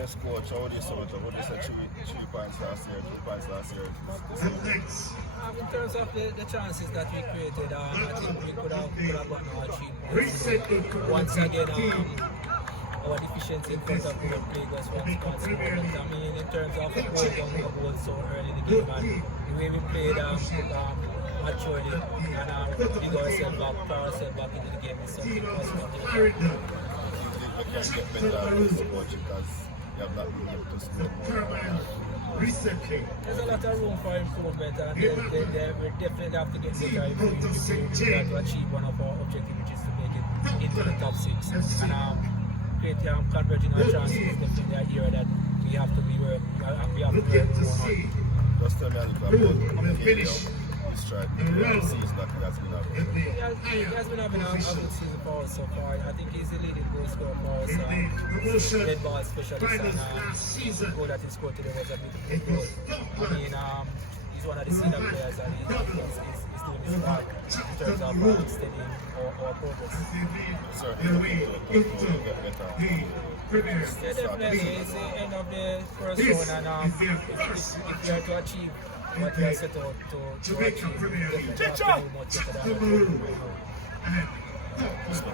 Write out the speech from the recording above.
Yes, coach, how would you say it? Would you say 3 points last year, 2 points last year? In terms of the chances that we created, I think we could have gotten our 3 points. Once again, our deficiency in front of the play was once more. But I mean, in terms of going down the goal so early in the game and the way we played maturely and dig ourselves up, power ourselves back into the game is something positive. You can get better at this, coach, because you have not been able to score more. There's a lot of room for improvement, and we definitely have to get better if we want to achieve one of our objectives, which is to make it into the top 6. And converging our chances is definitely an area that we have to be where we have to work more on. Just tell me a little about the finish. The season that he has been having. He has been having a good season for us so far. I think he's the leading goal scorer for us. Dead ball specialist, and the goal that he scored today was a beautiful goal. I mean, he's one of the senior players, and he's doing his part in terms of extending our progress. Certainly, to get better. Yeah, definitely. It's the end of the first round, and if we are to achieve what we are set out to achieve, definitely have to do much better than what we do. Coach.